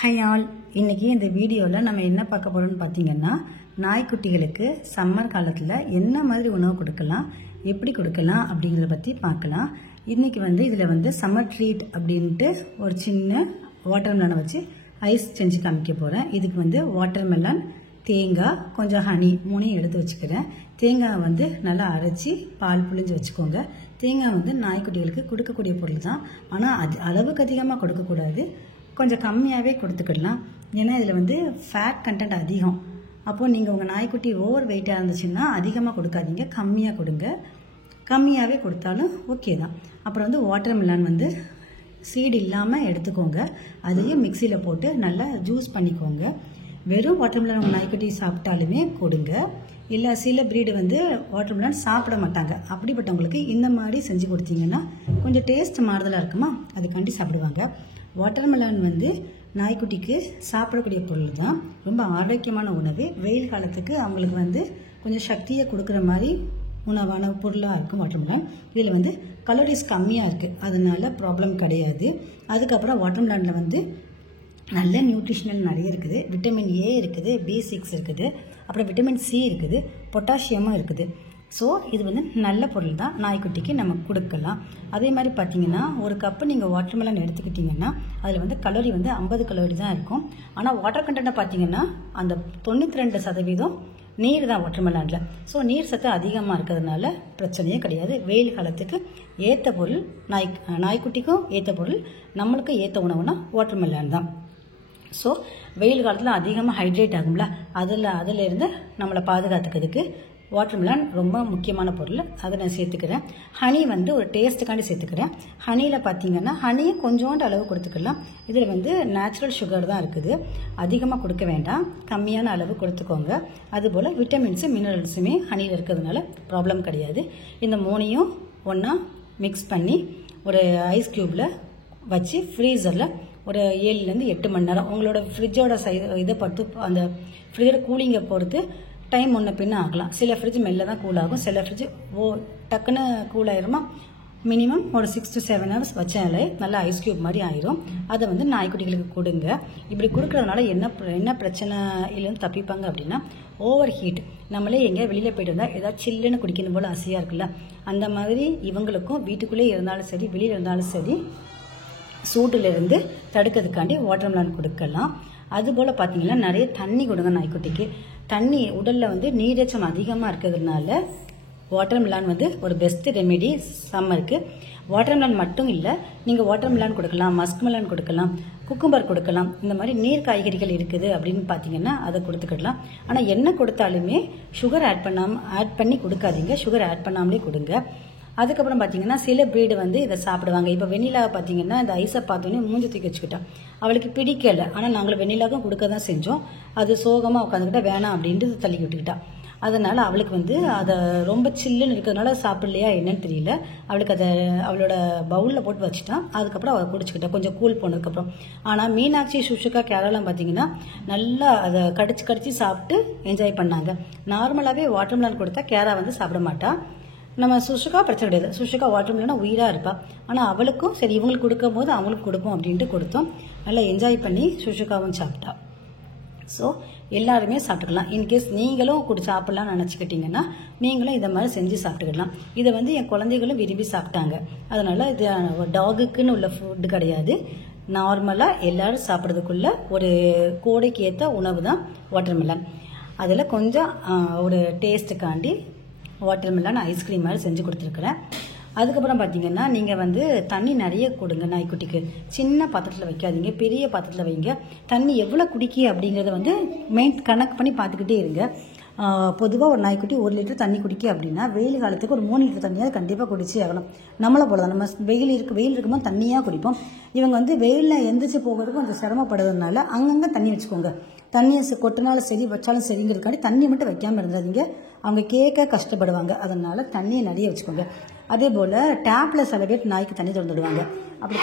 Hi all, இன்றைக்கி இந்த வீடியோவில் நம்ம என்ன பார்க்க போகிறோம்னு பார்த்தீங்கன்னா, நாய்க்குட்டிகளுக்கு சம்மர் காலத்தில் என்ன மாதிரி உணவு கொடுக்கலாம், எப்படி கொடுக்கலாம் அப்படிங்கிறத பற்றி பார்க்கலாம். இன்றைக்கி இதில் சம்மர் ட்ரீட் அப்படின்ட்டு ஒரு சின்ன வாட்டர்மெலனை வச்சு ஐஸ் செஞ்சு காமிக்க போகிறேன். இதுக்கு வாட்டர்மெலன், தேங்காய், கொஞ்சம் ஹனி மூணையும் எடுத்து வச்சுக்கிறேன். தேங்காய் நல்லா அரைச்சி பால் புழிஞ்சு வச்சுக்கோங்க. தேங்காய் நாய்க்குட்டிகளுக்கு கொடுக்கக்கூடிய பொருள் தான், ஆனால் அளவுக்கு அதிகமாக கொடுக்கக்கூடாது, கொஞ்சம் கம்மியாகவே கொடுத்துக்கிடலாம். ஏன்னா இதில் ஃபேட் கண்டென்ட் அதிகம். அப்போது நீங்கள் உங்கள் நாய்க்குட்டி ஓவர் வெயிட்டாக இருந்துச்சுன்னா அதிகமாக கொடுக்காதீங்க, கம்மியாக கொடுங்க. கம்மியாகவே கொடுத்தாலும் ஓகே தான். அப்புறம் வாட்டர்மெலன் சீடு இல்லாமல் எடுத்துக்கோங்க. அதையும் மிக்சியில் போட்டு நல்லா ஜூஸ் பண்ணிக்கோங்க. வெறும் வாட்டர்மெலன் உங்கள் நாய்க்குட்டி சாப்பிட்டாலுமே கொடுங்க. இல்லை சில ப்ரீடு வாட்டர்மெலன் சாப்பிட மாட்டாங்க. அப்படிப்பட்டவங்களுக்கு இந்த மாதிரி செஞ்சு கொடுத்தீங்கன்னா கொஞ்சம் டேஸ்ட் மாறுதலாக இருக்குமா, அதுக்காண்டி சாப்பிடுவாங்க. வாட்டர்மெலன் நாய்க்குட்டிக்கு சாப்பிடக்கூடிய பொருள் தான், ரொம்ப ஆரோக்கியமான உணவு. வெயில் காலத்துக்கு அவங்களுக்கு கொஞ்சம் சக்தியை கொடுக்குற மாதிரி உணவான பொருளாக இருக்கும் வாட்டர்மெலன். இதில் கலோரிஸ் கம்மியாக இருக்குது, அதனால ப்ராப்ளம் கிடையாது. அதுக்கப்புறம் வாட்டர்மெலனில் நல்ல நியூட்ரிஷனல் நிறைய இருக்குது. விட்டமின் ஏ இருக்குது, B6 இருக்குது, அப்புறம் விட்டமின் சி இருக்குது, பொட்டாசியமும் இருக்குது. ஸோ இது நல்ல பொருள் தான், நாய்க்குட்டிக்கு நம்ம கொடுக்கலாம். அதே மாதிரி பார்த்தீங்கன்னா, ஒரு கப்பு நீங்கள் வாட்டர்மெலன் எடுத்துக்கிட்டிங்கன்னா அதில் கலோரி 50 கலோரி தான் இருக்கும். ஆனால் வாட்டர் கண்டென்ட்டை பார்த்தீங்கன்னா அந்த 92% நீர் தான் வாட்டர்மெலனில். ஸோ நீர் சத்து அதிகமாக இருக்கிறதுனால பிரச்சனையே கிடையாது. வெயில் காலத்துக்கு ஏற்ற பொருள், நாய்க்குட்டிக்கும் ஏற்ற பொருள், நம்மளுக்கும் ஏற்ற உணவுனா வாட்டர்மெலன் தான். ஸோ வெயில் காலத்தில் அதிகமாக ஹைட்ரேட் ஆகும்ல, அதிலிருந்து நம்மளை பாதுகாத்துக்கிறதுக்கு வாட்டர்மெலன் ரொம்ப முக்கியமான பொருள். அதை நான் சேர்த்துக்கிறேன். ஹனி ஒரு டேஸ்ட்டுக்காண்டி சேர்த்துக்கிறேன். ஹனியில் பார்த்தீங்கன்னா ஹனியும் கொஞ்சோண்டு அளவு கொடுத்துக்கலாம். இதில் நேச்சுரல் சுகர் தான் இருக்குது, அதிகமாக கொடுக்க வேண்டாம், கம்மியான அளவு கொடுத்துக்கோங்க. அதுபோல் விட்டமின்ஸு மினரல்ஸுமே ஹனியில் இருக்கிறதுனால ப்ராப்ளம் கிடையாது. இந்த மூணையும் ஒன்றா மிக்ஸ் பண்ணி ஒரு ஐஸ் க்யூப்பில் வச்சு ஃப்ரீசரில் ஒரு 7லேருந்து 8 மணி நேரம், உங்களோட ஃப்ரிட்ஜோட இதை பொறுத்து, அந்த ஃப்ரிட்ஜோட கூலிங்கை பொறுத்து டைம் முன்ன பின்ன ஆகலாம். சில ஃப்ரிட்ஜ் மெல்ல தான் கூல் ஆகும், சில ஃப்ரிட்ஜ் டக்குன்னு கூல் ஆயிருமா. மினிமம் ஒரு 6 to 7 hours வச்சாலே நல்லா ஐஸ் க்யூப் மாதிரி ஆயிரும். அதை நாய்க்குட்டிகளுக்கு கொடுங்க. இப்படி கொடுக்கறதுனால என்ன பிரச்சனை இல்லைன்னு தப்பிப்பாங்க அப்படின்னா, ஓவர் ஹீட். நம்மளே எங்கேயா வெளியில் போய்ட்டு வந்தால் ஏதாவது சில்லுன்னு குடிக்கணும் போல் ஆசையாக இருக்குல்ல, அந்த மாதிரி இவங்களுக்கும் வீட்டுக்குள்ளே இருந்தாலும் சரி வெளியில் இருந்தாலும் சரி சூட்டிலிருந்து தடுக்கிறதுக்காண்டி வாட்டர்மெலன் கொடுக்கலாம். அதுபோல் பார்த்தீங்கன்னா நிறைய தண்ணி கொடுங்க நாய்க்குட்டிக்கு. தண்ணி உடலில் நீரேற்றம் அதிகமாக இருக்கிறதுனால வாட்டர்மெலன் ஒரு பெஸ்ட் ரெமெடி சம்மருக்கு. வாட்டர்மெலன் மட்டும் இல்லை, நீங்கள் வாட்டர்மெலன் கொடுக்கலாம், மஸ்க்மெலன் கொடுக்கலாம், குக்கும்பர் கொடுக்கலாம். இந்த மாதிரி நீர் காய்கறிகள் இருக்குது அப்படின்னு பார்த்தீங்கன்னா அதை கொடுத்துக்கிடலாம். ஆனால் என்ன கொடுத்தாலுமே சுகர் ஆட் பண்ணி கொடுக்காதீங்க, சுகர் ஆட் பண்ணாமலே கொடுங்க. அதுக்கப்புறம் பார்த்தீங்கன்னா சில ப்ரீடு இதை சாப்பிடுவாங்க. இப்போ வெண்ணிலாவை பார்த்தீங்கன்னா இந்த ஐஸை பார்த்தோன்னே மூஞ்சி தூக்கி வச்சுக்கிட்டா, அவளுக்கு பிடிக்கலை. ஆனால் நாங்கள் வெண்ணிலாவுக்கும் கொடுக்க தான் செஞ்சோம். அது சோகமாக உட்காந்துக்கிட்டா வேணாம் அப்படின்ட்டு தள்ளி விட்டுக்கிட்டா. அதனால் அவளுக்கு அதை ரொம்ப சில்லுன்னு இருக்கிறதுனால சாப்பிட்லையா என்னன்னு தெரியல, அவளுக்கு அதை அவளோட பவுலில் போட்டு வச்சுட்டான். அதுக்கப்புறம் அவள் குடிச்சுக்கிட்டா கொஞ்சம் கூல் போனதுக்கப்புறம். ஆனால் மீனாட்சி, சுஷிகா, கேரளாலாம் பார்த்தீங்கன்னா நல்லா அதை கடிச்சு சாப்பிட்டு என்ஜாய் பண்ணாங்க. நார்மலாகவே வாட்டர்மெலன் கொடுத்தா கேரா சாப்பிட மாட்டா. நம்ம சுஷிகா பிரச்சனை கிடையாது, சுஷிகா வாட்டர்மெலனா உயிராக இருப்பாள். ஆனால் அவளுக்கும் சரி இவங்களுக்கு கொடுக்கும் போது அவங்களுக்கு கொடுப்போம் அப்படின்ட்டு கொடுத்தோம். நல்லா என்ஜாய் பண்ணி சுஷிகாவும் சாப்பிட்டா. ஸோ எல்லாருமே சாப்பிட்டுக்கலாம். இன்கேஸ் நீங்களும் சாப்பிட்லான்னு நினச்சிக்கிட்டிங்கன்னா நீங்களும் இதை மாதிரி செஞ்சு சாப்பிட்டுக்கலாம். இதை என் குழந்தைகளும் விரும்பி சாப்பிட்டாங்க. அதனால் இது டாகுக்குன்னு உள்ள ஃபுட்டு கிடையாது, நார்மலாக எல்லோரும் சாப்பிட்றதுக்குள்ள ஒரு கோடைக்கு ஏற்ற உணவு தான் வாட்டர்மெலன். அதில் கொஞ்சம் ஒரு டேஸ்ட்டுக்காண்டி வாட்டர்மெலன் ஐஸ்கிரீம் மாதிரி செஞ்சு கொடுத்துருக்குறேன். அதுக்கப்புறம் பார்த்தீங்கன்னா நீங்கள் தண்ணி நிறைய கொடுங்க நாய்க்குட்டிக்கு. சின்ன பாத்திரத்தில் வைக்காதீங்க, பெரிய பாத்திரத்தில் வைங்க. தண்ணி எவ்வளோ குடிக்கி அப்படிங்கிறத கணக்கு பண்ணி பார்த்துக்கிட்டே இருங்க. பொதுவாக ஒரு நாய்க்குட்டி 1 லிட்டர் தண்ணி குடிக்க அப்படின்னா வெயில் காலத்துக்கு ஒரு 3 லிட்டர் தண்ணியாக கண்டிப்பாக குடிச்சே ஆகணும். நம்மளை போல தான், நம்ம வெயில் இருக்கும்போது தண்ணியாக குடிப்போம். இவங்க வெயிலில் எந்திரிச்சு போகிறதுக்கு கொஞ்சம் சிரமப்படுறதுனால அங்கங்கே தண்ணி வச்சுக்கோங்க. தண்ணியை கொட்டினாலும் சரி வச்சாலும் சரிங்கிறதுக்காண்டி தண்ணி மட்டும் வைக்காமல் இருந்துடாதீங்க, அவங்க கேட்க கஷ்டப்படுவாங்க. அதனால் தண்ணியை நிறைய வச்சுக்கோங்க. அதே போல் டேப்பில் சில பேர் நாய்க்கு தண்ணி திறந்து விடுவாங்க. அப்படி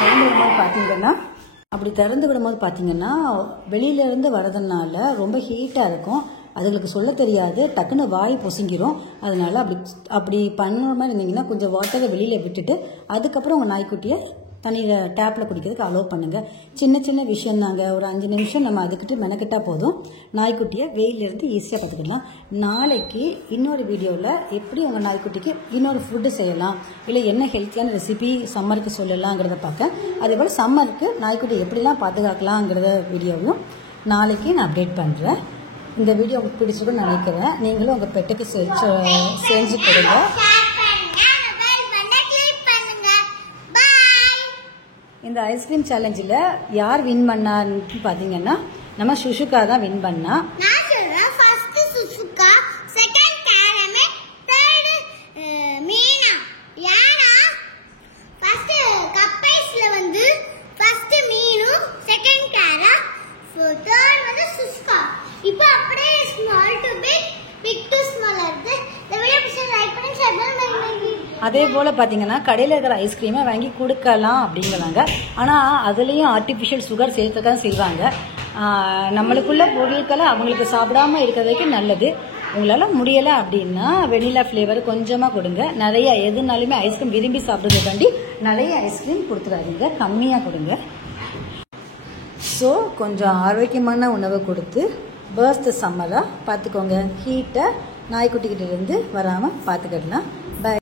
திறந்து விடும்போது பார்த்தீங்கன்னா வெளியிலேருந்து வரதுனால ரொம்ப ஹீட்டாக இருக்கும். அதுங்களுக்கு சொல்ல தெரியாது, டக்குன்னு வாய் பொசுங்கிரும். அதனால் அப்படி பண்ணுற மாதிரி இருந்தீங்கன்னா கொஞ்சம் வாட்டரை வெளியில் விட்டுட்டு அதுக்கப்புறம் உங்கள் நாய்க்குட்டியை தண்ணியில் டேப்பில் குடிக்கிறதுக்கு அலோவ் பண்ணுங்கள். சின்ன சின்ன விஷயம் தாங்க. ஒரு 5 நிமிஷம் நம்ம அதுக்கிட்டு மெனக்கிட்டால் போதும். நாய்க்குட்டியை வெயிலிருந்து ஈஸியாக பார்த்துக்கலாம். நாளைக்கு இன்னொரு வீடியோவில் எப்படி உங்கள் நாய்க்குட்டிக்கு இன்னொரு ஃபுட்டு செய்யலாம், இல்லை என்ன ஹெல்த்தியான ரெசிபி சம்மருக்கு சொல்லலாங்கிறத பார்க்க, அதேபோல் சம்மருக்கு நாய்க்குட்டி எப்படிலாம் பாதுகாக்கலாங்கிறத வீடியோவும் நாளைக்கு நான் அப்டேட் பண்ணுறேன். இந்த வீடியோ உங்களுக்கு பிடிச்சிருக்குன்னு நினைக்கிறேன். நீங்களும் உங்கள் பெட்டுக்கு செஞ்சு கொடுங்க. இந்த ஐஸ்கிரீம் சேலஞ்சில் யார் வின் பண்ணான்னு பார்த்தீங்கன்னா நம்ம சுஷுகா தான் வின் பண்ணா. அதே போல் பார்த்தீங்கன்னா கடையில் இருக்கிற ஐஸ்கிரீமை வாங்கி கொடுக்கலாம் அப்படிங்கிறாங்க. ஆனால் அதுலேயும் ஆர்டிஃபிஷியல் சுகர் சேர்த்து தான் செய்வாங்க. நம்மளுக்குள்ள பொருட்களை அவங்களுக்கு சாப்பிடாமல் இருக்கிறதுக்கு நல்லது. உங்களால் முடியலை அப்படின்னா வெனிலா ஃப்ளேவர் கொஞ்சமாக கொடுங்க. நிறைய எதுனாலுமே ஐஸ்கிரீம் விரும்பி சாப்பிட்றதுக்காண்டி நிறைய ஐஸ்கிரீம் கொடுத்துடாதீங்க, கம்மியாக கொடுங்க. ஸோ கொஞ்சம் ஆரோக்கியமான உணவை கொடுத்து பர்ஸ்ட் சம்மராக பார்த்துக்கோங்க. ஹீட்டை நாய்க்குட்டிக்கிட்ட இருந்து வராமல் பார்த்துக்கிடலாம்.